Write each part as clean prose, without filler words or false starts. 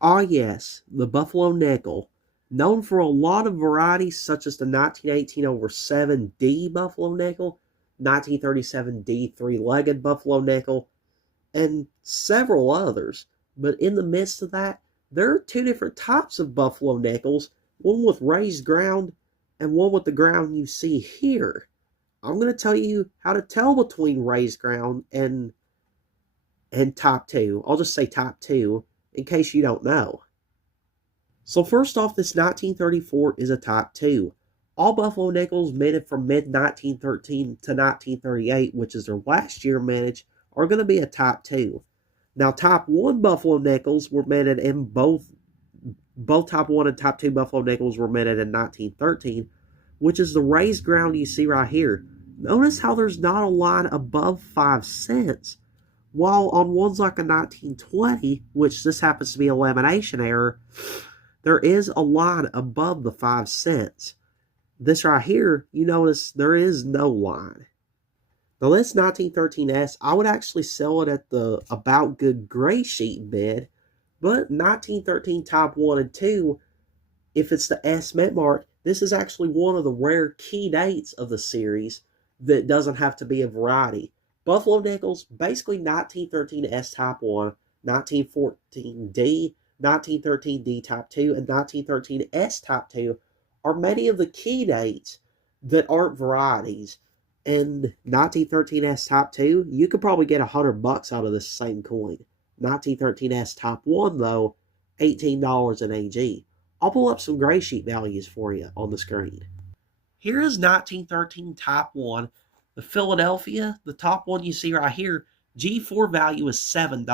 Ah, yes, the Buffalo Nickel. Known for a lot of varieties such as the 1918 over 7D Buffalo Nickel, 1937 D three-legged Buffalo Nickel, and several others. But in the midst of that, there are two different types of Buffalo Nickels, one with raised ground and one with the ground you see here. I'm going to tell you how to tell between raised ground and type 2. I'll just say type 2 in case you don't know. So first off, this 1934 is a type 2. All Buffalo Nickels minted from mid-1913 to 1938, which is their last year mintage, are going to be a type 2. Now, type 1 Buffalo Nickels were minted in both type 1 and type 2 Buffalo Nickels were minted in 1913, which is the raised ground you see right here. Notice how there's not a line above 5 cents, while on ones like a 1920, which this happens to be a lamination error, there is a line above the 5 cents. This right here, you notice there is no line. Now this 1913S, I would actually sell it at the About Good gray sheet bid, but 1913 Type 1 and 2, if it's the S mint mark, this is actually one of the rare key dates of the series that doesn't have to be a variety. Buffalo Nickels, basically 1913S Type 1, 1914D, 1913D Type 2, and 1913S Type 2 are many of the key dates that aren't varieties. And 1913S Type 2, you could probably get $100 out of this same coin. 1913S Type 1, though, $18 an AG. I'll pull up some gray sheet values for you on the screen. Here is 1913 Type 1. The Philadelphia, the top one you see right here, G4 value is $7.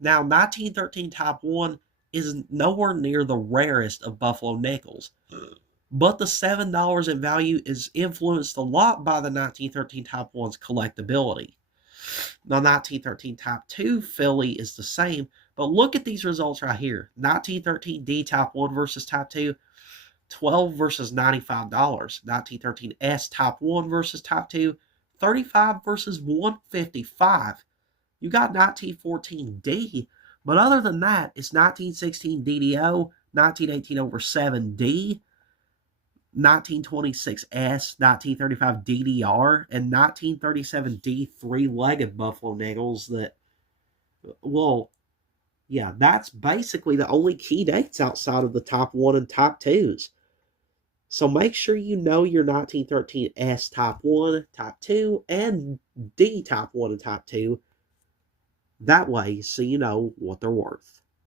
Now, 1913 Type 1 is nowhere near the rarest of Buffalo Nickels, but the $7 in value is influenced a lot by the 1913 Type 1's collectability. The 1913 Type 2 Philly is the same, but look at these results right here. 1913D Type 1 versus Type 2, $12 versus $95. 1913S Type 1 versus Type 2, $35 versus $155. You got 1914D, but other than that, it's 1916 DDO, 1918 over 7D, 1926S, 1935 DDR, and 1937 D three-legged Buffalo Nickels that, well, yeah, that's basically the only key dates outside of the Type 1 and Type 2s. So make sure you know your 1913S Type 1, Type 2, and D Type 1 and Type 2. That way, so you know what they're worth.